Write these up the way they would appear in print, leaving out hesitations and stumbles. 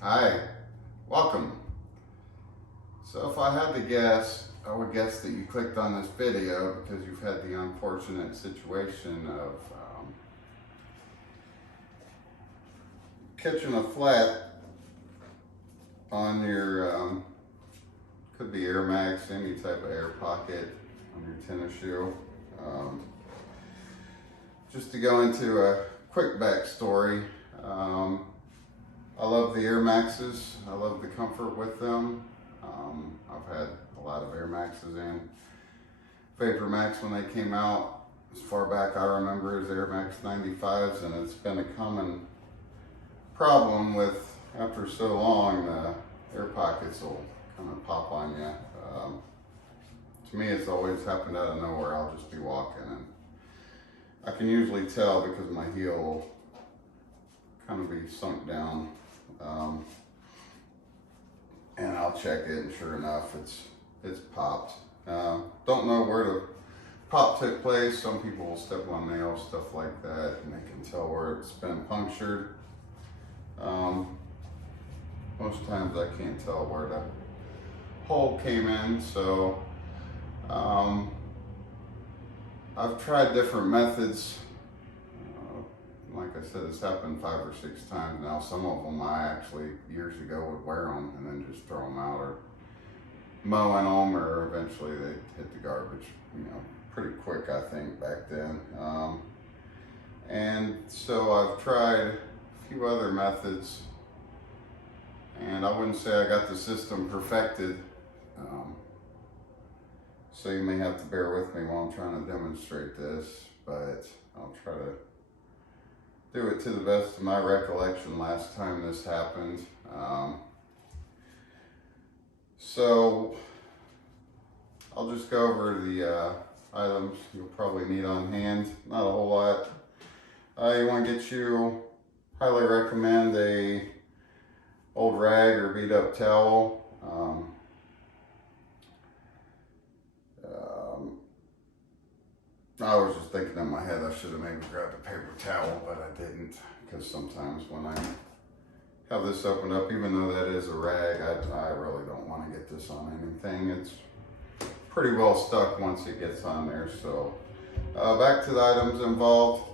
Hi, welcome. So if I had to guess, I would guess that you clicked on this video because you've had the unfortunate situation of catching a flat on your, could be Airmax, any type of air pocket on your tennis shoe. Um, just to go into a quick backstory, I love the Airmaxes. I love the comfort with them. I've had a lot of Airmaxes and Vapormax when they came out. As far back I remember as Airmax 95s, and it's been a common problem with, after so long, the air pockets will kind of pop on you. To me, it's always happened out of nowhere. I'll just be walking and I can usually tell because my heel will kind of be sunk down. And I'll check it, and sure enough, it's popped. Don't know where the pop took place. Some people will step on nails, stuff like that, and they can tell where it's been punctured. Most times I can't tell where the hole came in, so I've tried different methods. Like I said, it's happened 5 or 6 times now. Some of them I actually years ago would wear them and then just throw them out or mow in them, or eventually they hit the garbage, pretty quick, I think, back then. And so I've tried a few other methods, and I wouldn't say I got the system perfected. So you may have to bear with me while I'm trying to demonstrate this, but I'll try to do it to the best of my recollection last time this happened. So I'll just go over the items you'll probably need on hand. Not a whole lot. You want to get you, highly recommend a old rag or beat up towel. I was just thinking in my head I should have maybe grabbed a paper towel, but I didn't, because sometimes when I have this opened up, even though that is a rag, I really don't want to get this on anything. It's pretty well stuck once it gets on there. So back to the items involved.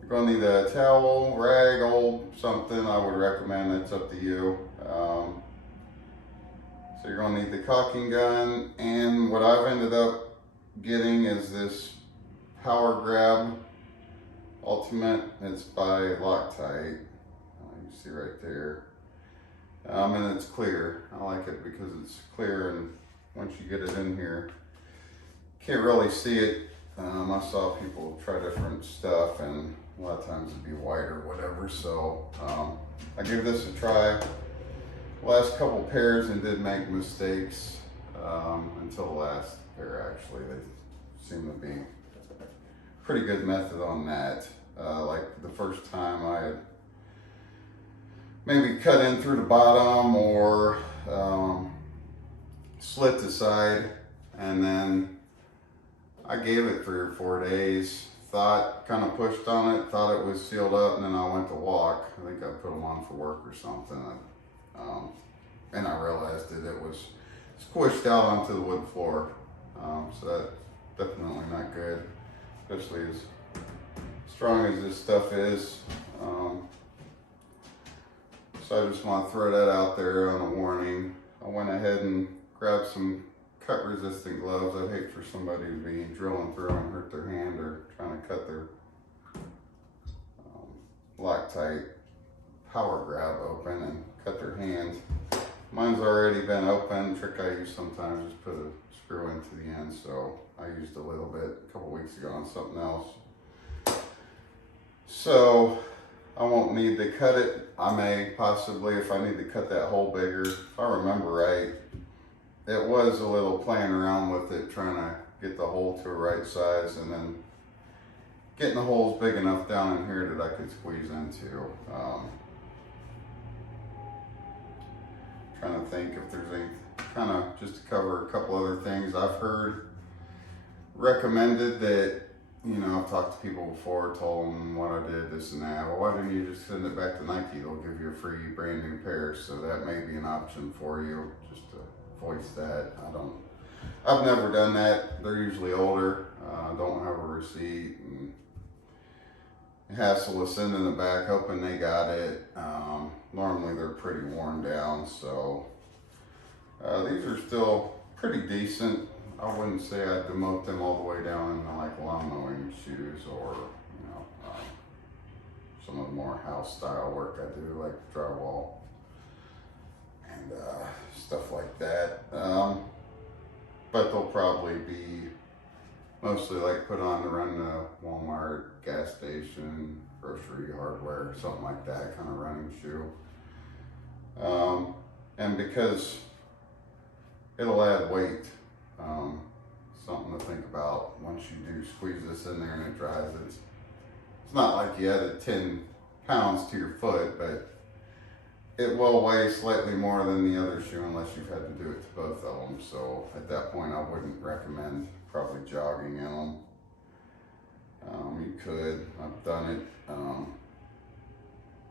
You're going to need a towel, rag, old something. I would recommend, it's up to you. So you're going to need the caulking gun, and what I've ended up getting is this Power Grab Ultimate. It's by Loctite. You see right there. And it's clear. I like it because it's clear, and once you get it in here, can't really see it. I saw people try different stuff, and a lot of times it'd be white or whatever. So I gave this a try. Last couple pairs and did make mistakes until the last pair. Actually, they seem to be pretty good method on that. Like the first time I had maybe cut in through the bottom or slit the side, and then I gave it 3 or 4 days, kind of pushed on it, thought it was sealed up, and then I went to walk. I think I put them on for work or something. And I realized that it was squished out onto the wood floor. So that's definitely not good, especially as strong as this stuff is. So I just want to throw that out there on a warning. I went ahead and grabbed some cut resistant gloves. I'd hate for somebody to be drilling through and hurt their hand, or trying to cut their Loctite Power Grab open and cut their hand. Mine's already been open. The trick I use sometimes is put a screw into the end, so I used a little bit a couple weeks ago on something else. So I won't need to cut it. I may possibly, if I need to cut that hole bigger, if I remember right, it was a little playing around with it, trying to get the hole to a right size, and then getting the holes big enough down in here that I could squeeze into. Trying to think if there's any, kind of just to cover a couple other things. I've heard recommended that you know, I've talked to people before, told them what I did, this and that. Well, why didn't you just send it back to Nike? They'll give you a free brand new pair. So that may be an option for you, just to voice that. I've never done that. They're usually older, don't have a receipt, and hassle with sending it back, hoping they got it. Normally they're pretty worn down, so these are still pretty decent. I wouldn't say I'd demote them all the way down into like lawn mowing shoes, or you know, some of the more house style work I do, like drywall and stuff like that. But they'll probably be mostly like put on to run the Walmart, gas station, grocery, hardware, something like that, kind of running shoe. And because it'll add weight, something to think about once you do squeeze this in there and it dries. It's not like you added 10 pounds to your foot, but it will weigh slightly more than the other shoe unless you've had to do it to both of them. So at that point, I wouldn't recommend probably jogging in them. You could, I've done it.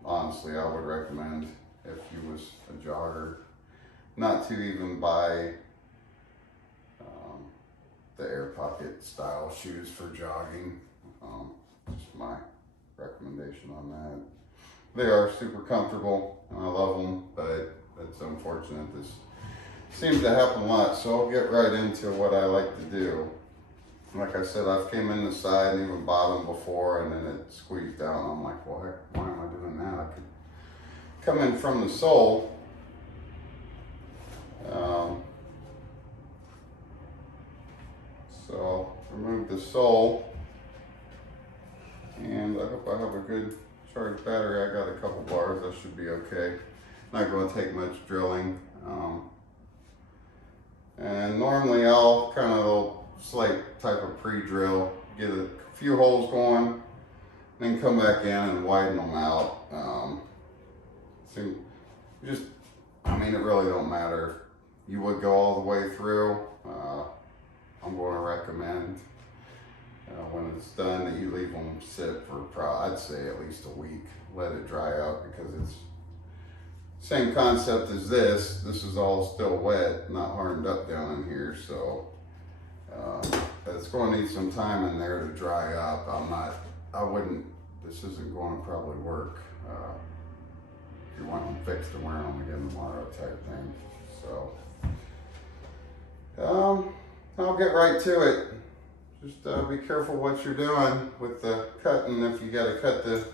Honestly, I would recommend, if you was a jogger, not to even buy the air pocket style shoes for jogging. Just my recommendation on that. They are super comfortable and I love them, but it's unfortunate. This seems to happen a lot, so I'll get right into what I like to do. Like I said, I've came in the side and even bottom before, and then it squeezed down. I'm like, well, heck, why am I doing that? I could come in from the sole. So I'll remove the sole, and I hope I have a good charged battery. I got a couple bars, that should be okay. Not going to take much drilling. And normally I'll kind of a slight type of pre-drill, get a few holes going, then come back in and widen them out. So just, I mean, it really don't matter. You would go all the way through. I'm going to recommend when it's done that you leave them sit for, I'd say at least a week. Let it dry out, because it's same concept as this. This is all still wet, not hardened up down in here, so it's going to need some time in there to dry up. This isn't going to probably work if you want them fixed and wear them again tomorrow type thing. So I'll get right to it. Just be careful what you're doing with the cutting. If you got to cut the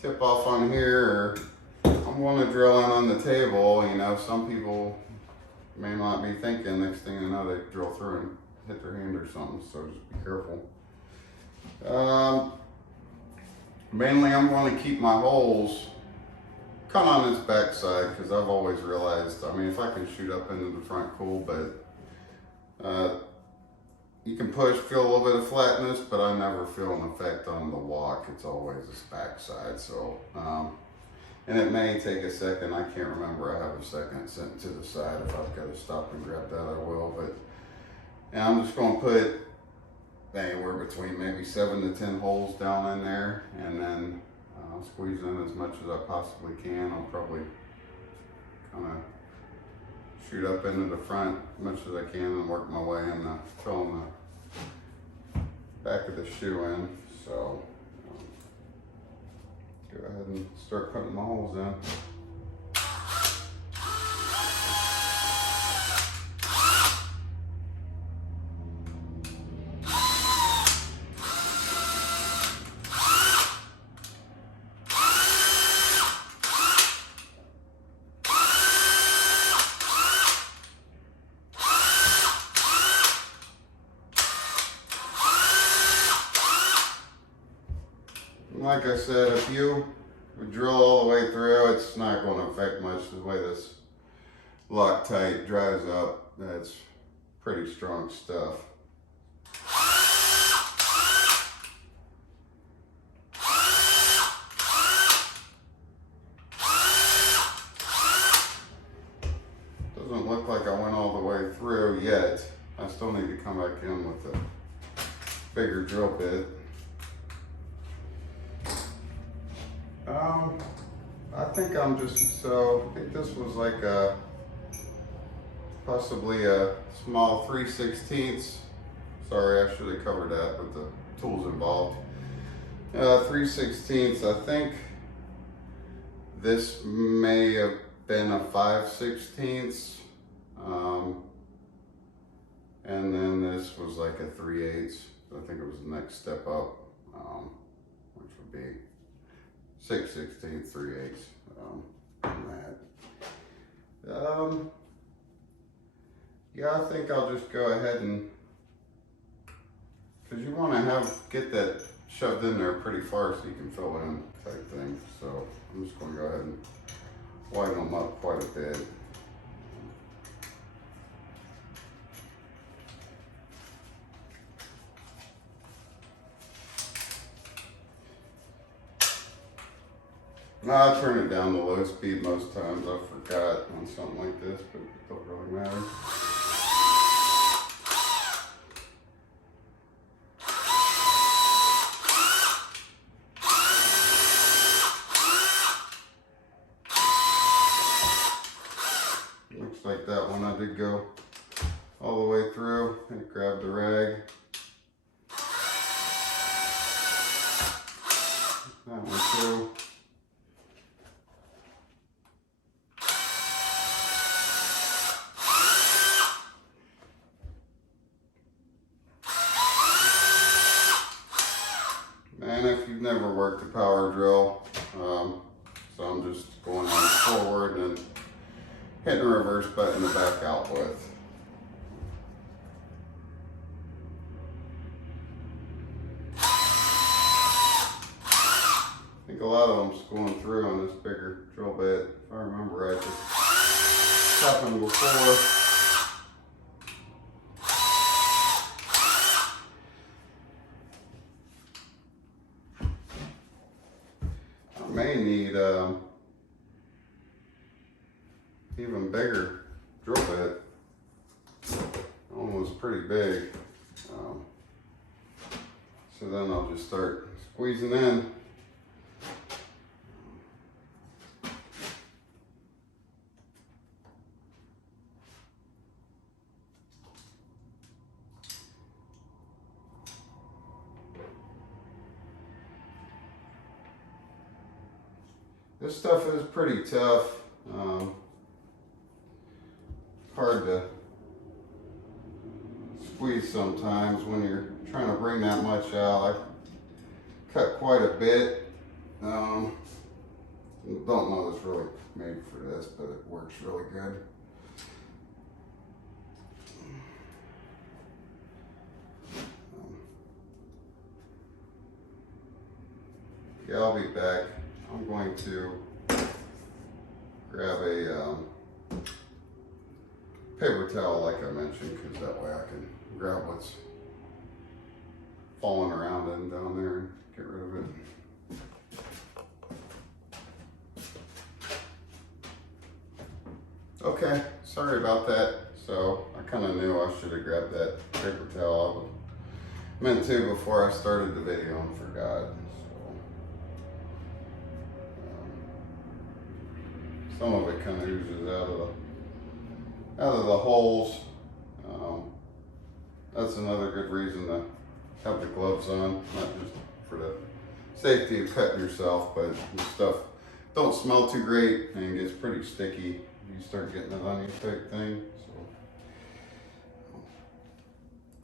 tip off on here, or I'm going to drill in on the table. You know, some people may not be thinking, next thing you know, they drill through and hit their hand or something, so just be careful. Mainly I'm going to keep my holes kind of on this back side, because I've always realized, I mean, if I can shoot up into the front, cool, but you can push, feel a little bit of flatness, but I never feel an effect on the walk. It's always this back side. So, and it may take a second. I can't remember. I have a second sent to the side. If I've got to stop and grab that, I will. But, and I'm just going to put anywhere between maybe 7 to 10 holes down in there, and then I'll squeeze in as much as I possibly can. I'll probably kind of shoot up into the front as much as I can and work my way in filling the back of the shoe in. So go ahead and start putting my holes in. Like I said, if you would drill all the way through, it's not going to affect much. The way this Loctite dries up, that's pretty strong stuff. Doesn't look like I went all the way through yet. I still need to come back in with bigger drill bit. I think I'm just, so I think this was like a, possibly a small 3/16. Sorry, I should have covered that with the tools involved. 3/16. I think this may have been a 5/16. And then this was like a 3/8. I think it was the next step up, which would be 6/16, 3/8 on that. Yeah, I think I'll just go ahead and, because you want to get that shoved in there pretty far so you can fill it in type thing. So I'm just going to go ahead and widen them up quite a bit. I turn it down to low speed most times. I forgot on something like this, but it don't really matter. Looks like that one I did go all the way through and grab the rag. That one too. And if you've never worked a power drill, so I'm just going on forward and hitting the reverse button to back out with. I think a lot of them's going through on this bigger drill bit. If I remember right, this happened before. May need even bigger drill bit. Almost pretty big. So then I'll just start squeezing in. This stuff is pretty tough. Hard to squeeze sometimes when you're trying to bring that much out. I cut quite a bit. Don't know it's really made for this, but it works really good. Yeah, I'll be back. I'm going to grab a paper towel like I mentioned, because that way I can grab what's falling around and down there and get rid of it. Okay, sorry about that. So I kind of knew I should have grabbed that paper towel. I meant to before I started the video and forgot. Some of it kind of oozes out of the holes. That's another good reason to have the gloves on, not just for the safety of cutting yourself, but the stuff don't smell too great and gets pretty sticky. You start getting it on you type thing.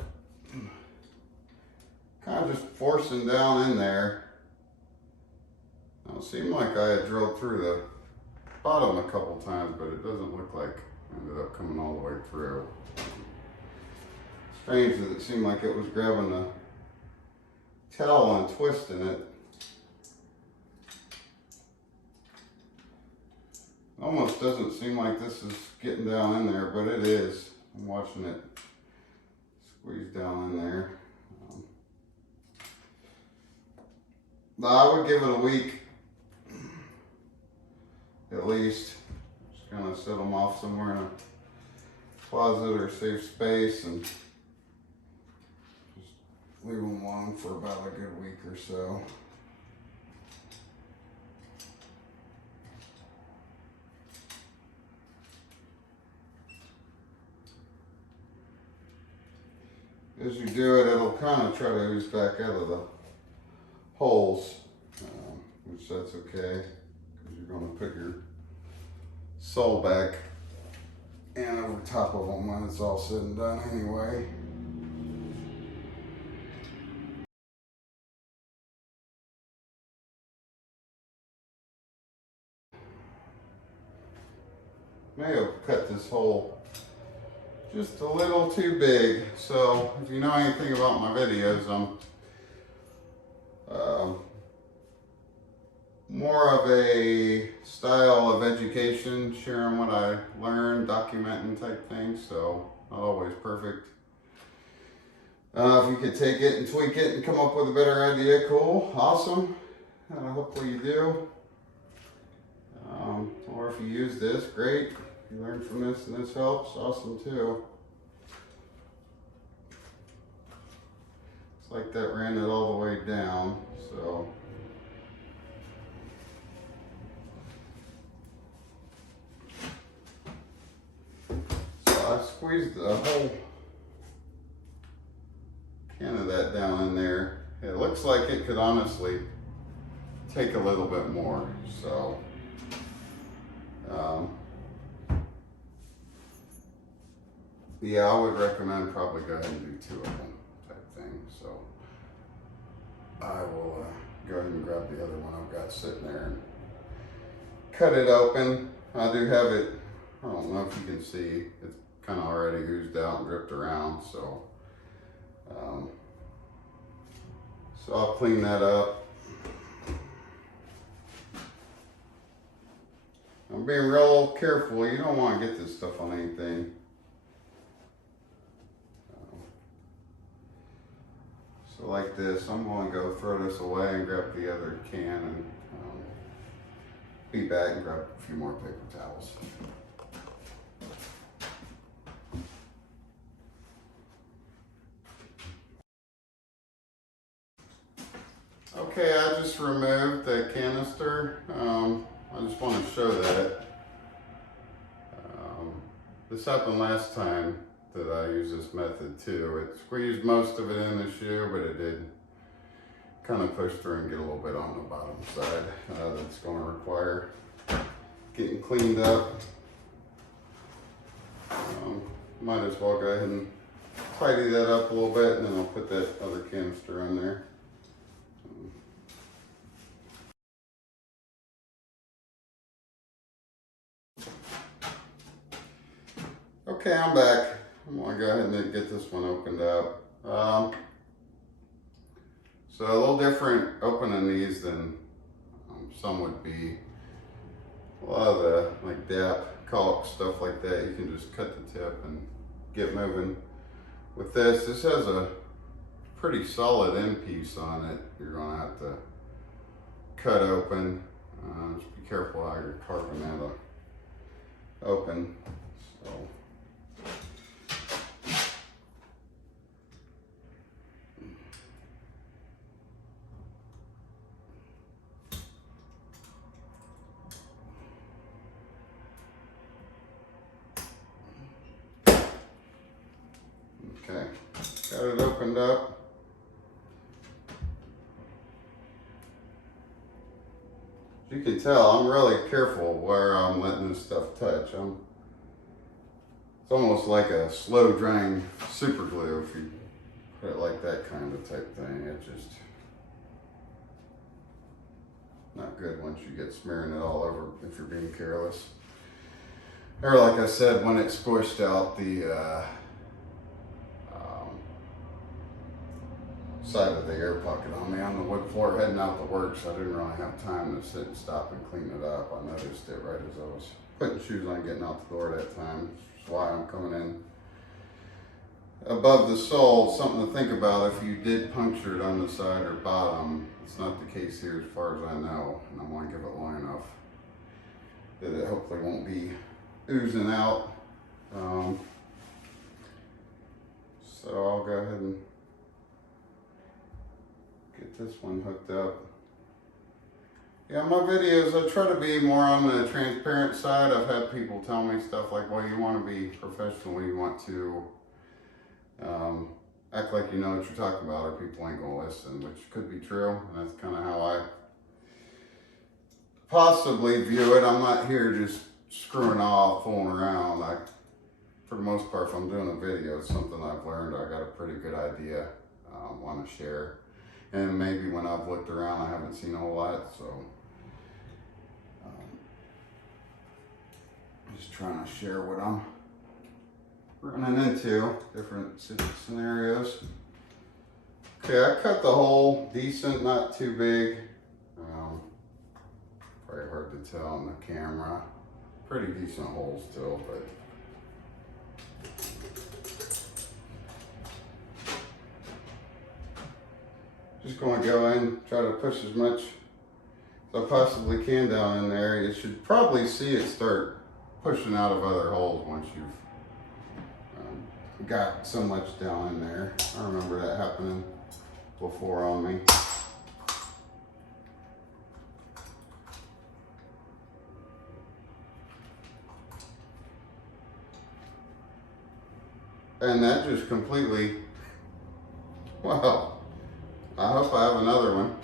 So kind of just forcing down in there. Now it seemed like I had drilled through the bottom a couple times, but it doesn't look like I ended up coming all the way through. Strange that it seemed like it was grabbing the towel and twisting it. Almost doesn't seem like this is getting down in there, but it is. I'm watching it squeeze down in there. I would give it a week. At least, just kind of set them off somewhere in a closet or safe space and just leave them alone for about a good week or so. As you do it, it'll kind of try to ooze back out of the holes, which that's okay, because you're going to put your sole back and over top of them when it's all said and done anyway. May have cut this hole just a little too big. So if you know anything about my videos, I'm more of a style of education, sharing what I learned, documenting type thing, so not always perfect. If you could take it and tweak it and come up with a better idea, cool, awesome. Hopefully you do. Or if you use this, great. If you learn from this and this helps, awesome too. It's like that ran it all the way down, so. I squeezed the whole can of that down in there. It looks like it could honestly take a little bit more, so yeah, I would recommend probably go ahead and do 2 of them type thing. So I will go ahead and grab the other one I've got sitting there and cut it open. I do have it, I don't know if you can see, it's kind of already oozed out and dripped around, so so I'll clean that up. I'm being real careful. You don't want to get this stuff on anything. So like this, I'm going to go throw this away and grab the other can and be back and grab a few more paper towels. Okay, I just removed the canister. I just want to show that. This happened last time that I used this method too. It squeezed most of it in the shoe, but it did kind of push through and get a little bit on the bottom side. That's going to require getting cleaned up. Might as well go ahead and tidy that up a little bit, and then I'll put that other canister in there. Okay, I'm back. I'm gonna go ahead and get this one opened up. So a little different opening these than some would be. A lot of the like DAP, caulk, stuff like that, you can just cut the tip and get moving. With this has a pretty solid end piece on it. You're gonna have to cut open. Just be careful how you're carving that open. So. Okay, got it opened up. As you can tell, I'm really careful where I'm letting this stuff touch. It's almost like a slow drying super glue if you put it like that kind of type thing. It's just not good once you get smearing it all over if you're being careless. Or like I said, when it squished out the side of the air pocket on me on the wood floor heading out to work, so I didn't really have time to sit and stop and clean it up. I noticed it right as I was putting shoes on getting out the door that time. That's why I'm coming in above the sole. Something to think about if you did puncture it on the side or bottom. It's not the case here as far as I know, and I want to give it long enough that it hopefully won't be oozing out. So I'll go ahead and get this one hooked up. Yeah, my videos, I try to be more on the transparent side. I've had people tell me stuff like, well, you want to be professional, you want to act like you know what you're talking about or people ain't gonna listen, which could be true, and that's kind of how I possibly view it. I'm not here just screwing off, fooling around. For the most part, if I'm doing a video, it's something I've learned, I got a pretty good idea, want to share. And maybe when I've looked around, I haven't seen a whole lot, so just trying to share what I'm running into, different scenarios. Okay, I cut the hole decent, not too big. Probably hard to tell on the camera. Pretty decent hole still, but just going to go in, try to push as much as I possibly can down in there. You should probably see it start pushing out of other holes once you've got so much down in there. I remember that happening before on me. And that just completely, wow. I hope I have another one,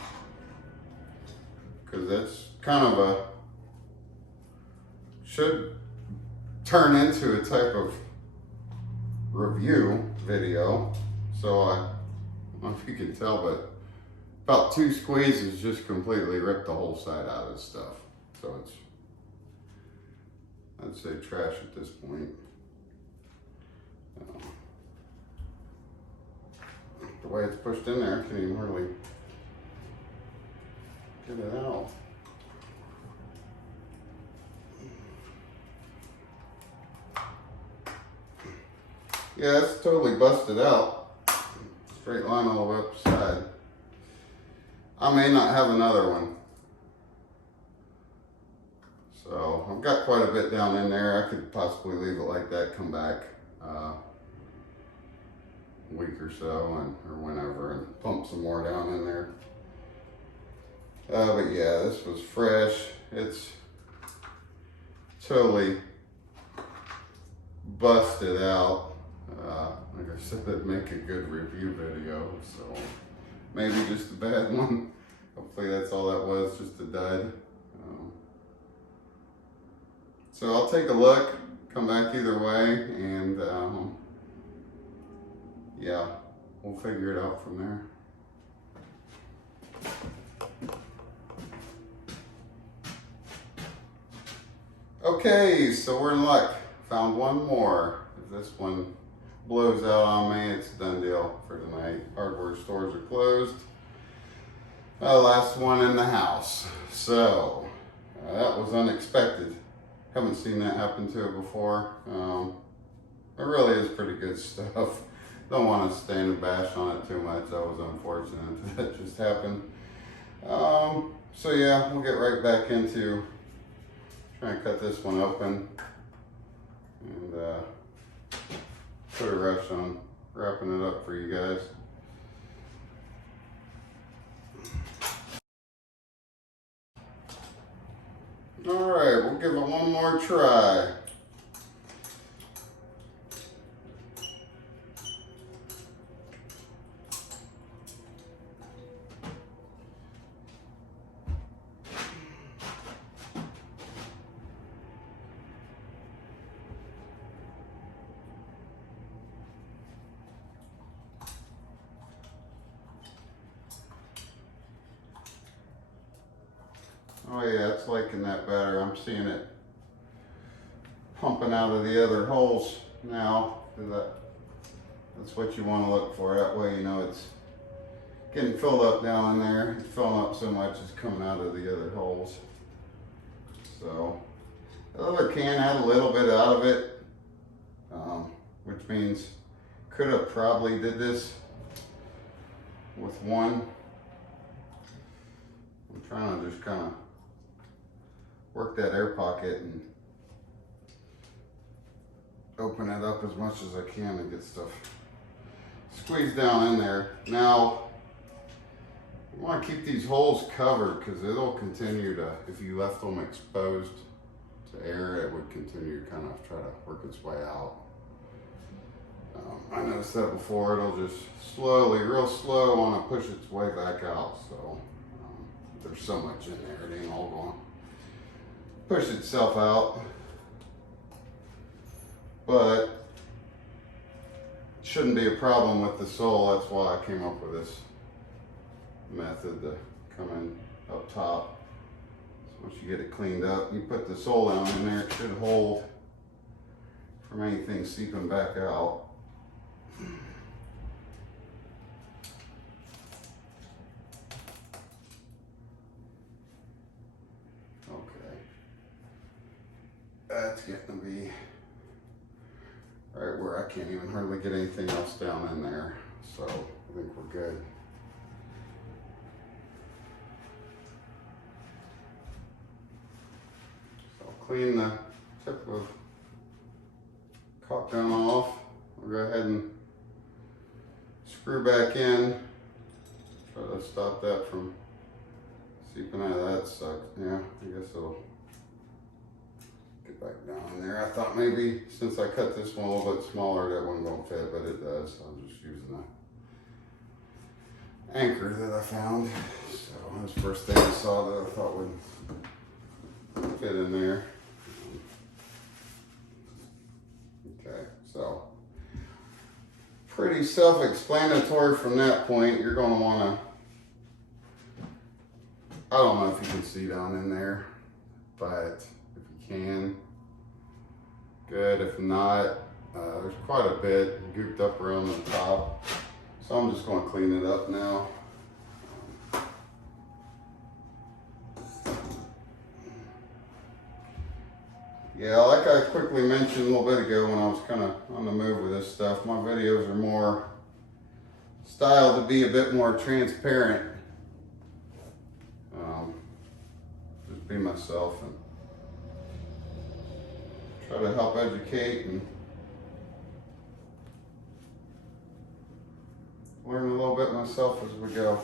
because that's kind of should turn into a type of review video. So I don't know if you can tell, but about 2 squeezes just completely ripped the whole side out of stuff. So it's, I'd say trash at this point. The way it's pushed in there, I can't even really get it out. Yeah, it's totally busted out. Straight line all the way up the side. I may not have another one. So I've got quite a bit down in there. I could possibly leave it like that, come back a week or so or whenever and pump some more down in there. But yeah, this was fresh. It's totally busted out. Like I said, it'd make a good review video, so maybe just a bad one. Hopefully that's all that was, just a dud. So I'll take a look, come back either way, and yeah, we'll figure it out from there. Okay, so we're in luck. Found one more. If this one blows out on me, it's a done deal for tonight. Hardware stores are closed. Last one in the house. So that was unexpected. Haven't seen that happen to it before. It really is pretty good stuff. Don't want to stain and bash on it too much. That was unfortunate that just happened. So yeah, we'll get right back into trying to cut this one open and put a rush on wrapping it up for you guys. All right, we'll give it one more try. Oh yeah, it's liking that better. I'm seeing it pumping out of the other holes now. That's what you want to look for. That way you know it's getting filled up down in there. It's filling up so much it's coming out of the other holes. So the other can had a little bit out of it, which means could have probably did this with one. I'm trying to just kind of work that air pocket and open it up as much as I can and get stuff squeezed down in there. Now, You want to keep these holes covered because it'll continue to, if you left them exposed to air, it would continue to kind of try to work its way out. I noticed that before, it'll just slowly, real slow, want to push its way back out. So there's so much in there, it ain't all going to push itself out. But it shouldn't be a problem with the sole. That's why I came up with this method to come in up top. So once you get it cleaned up, you put the sole down in there, it should hold from anything seeping back out. Okay, that's getting to be right where I can't even hardly get anything else down in there, so I think we're good. So I'll clean the tip of caulk gun off. I'll go ahead and screw back in. Try to stop that from seeping out. That sucks. Yeah, I guess it'll get back down in there. I thought maybe since I cut this one a little bit smaller that one won't fit, but it does. I'm just using the anchor that I found. So that was the first thing I saw that I thought would fit in there. Okay, so pretty self-explanatory from that point. You're going to want to, I don't know if you can see down in there, but if you can, good. If not, there's quite a bit gooped up around the top. So I'm just going to clean it up now. Yeah, like I quickly mentioned a little bit ago when I was kind of on the move with this stuff, my videos are more styled to be a bit more transparent. Just be myself and try to help educate and learn a little bit myself as we go.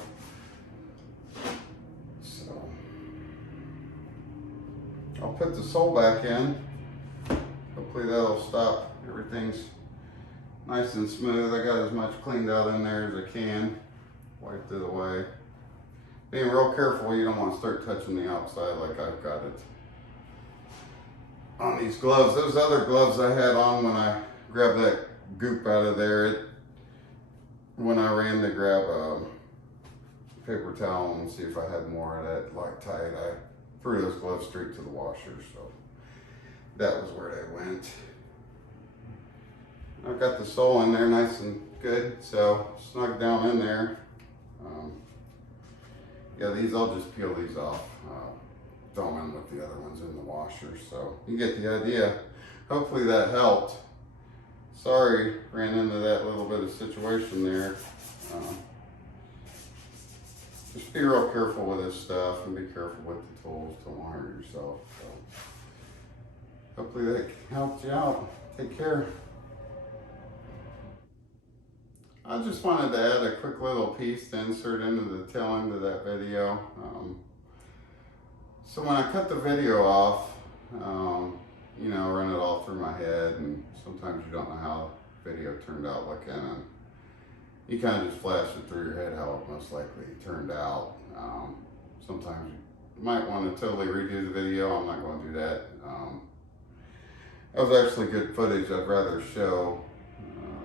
So I'll put the sole back in. Hopefully that'll stop. Everything's nice and smooth. I got as much cleaned out in there as I can. Wiped it away. Being real careful, you don't want to start touching the outside like I've got it on these gloves. Those other gloves I had on when I grabbed that goop out of there, when I ran to grab a paper towel and see if I had more of that Loctite, I threw those gloves straight to the washer, so that was where they went. I've got the sole in there nice and good, so snug down in there. Yeah, these, I'll just peel these off, throw them in with the other ones in the washer, so you get the idea. Hopefully that helped. Sorry, ran into that little bit of situation there. Just be real careful with this stuff and be careful with the tools. Don't hurt yourself. So hopefully that helped you out. Take care. I just wanted to add a quick little piece to insert into the tail end of that video. So when I cut the video off, you know, run it all through my head, and sometimes you don't know how the video turned out looking, and you kind of just flash it through your head how it most likely turned out. Sometimes you might want to totally redo the video. I'm not going to do that. That was actually good footage. I'd rather show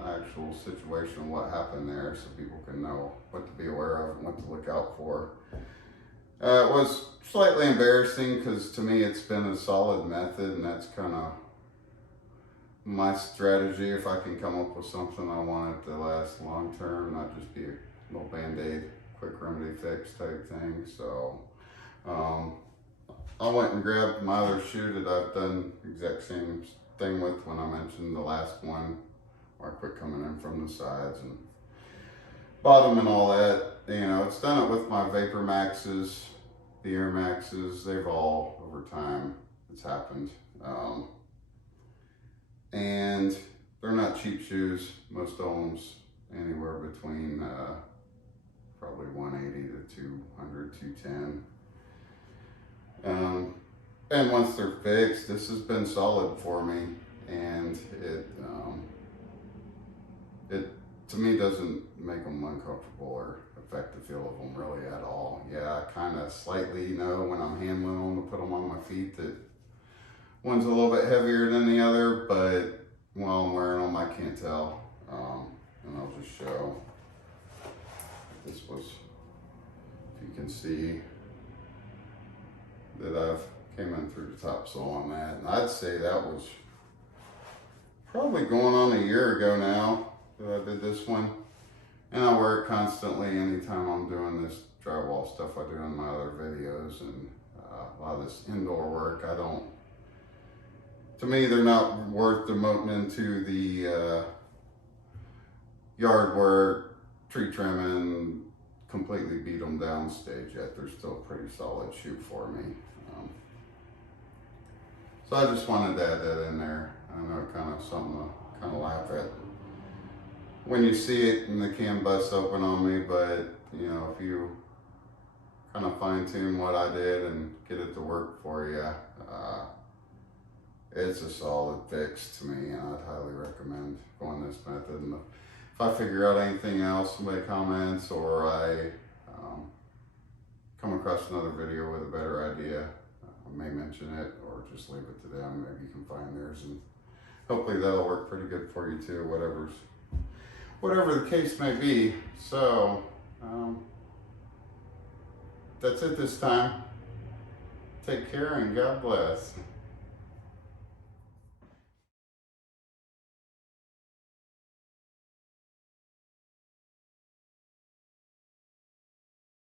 actual situation, what happened there, so people can know what to be aware of and what to look out for. It was slightly embarrassing because to me it's been a solid method, and that's kind of my strategy. If I can come up with something, I want it to last long term, not just be a little band-aid, quick remedy fix type thing. So I went and grabbed my other shoe that I've done the exact same thing with when I mentioned the last one, where I quit coming in from the sides and bottom and all that. You know, it's done it with my Vapormaxes, the Airmaxes. They've all, over time, it's happened. And they're not cheap shoes. Most of them's anywhere between probably 180 to 200, 210. And once they're fixed, this has been solid for me, and it to me doesn't make them uncomfortable or affect the feel of them really at all. Yeah, I kind of slightly know when I'm handling them to put them on my feet that one's a little bit heavier than the other, but while I'm wearing them, I can't tell. And I'll just show. This was, if you can see that I've came in through the top sole on that, and I'd say that was probably going on a year ago now that I did this one. And I wear it constantly anytime I'm doing this drywall stuff I do in my other videos, and a lot of this indoor work, to me, they're not worth demoting into the yard work, tree trimming, completely beat them down stage yet. They're still a pretty solid shoe for me. So I just wanted to add that in there. I know kind of something to kind of laugh at when you see it and the can busts open on me, but you know, if you kind of fine tune what I did and get it to work for you, it's a solid fix to me, and I'd highly recommend going this method. And if I figure out anything else, somebody comments, or I come across another video with a better idea, I may mention it or just leave it to them. Maybe you can find theirs, and hopefully that'll work pretty good for you too, whatever the case may be. So that's it this time. Take care and God bless.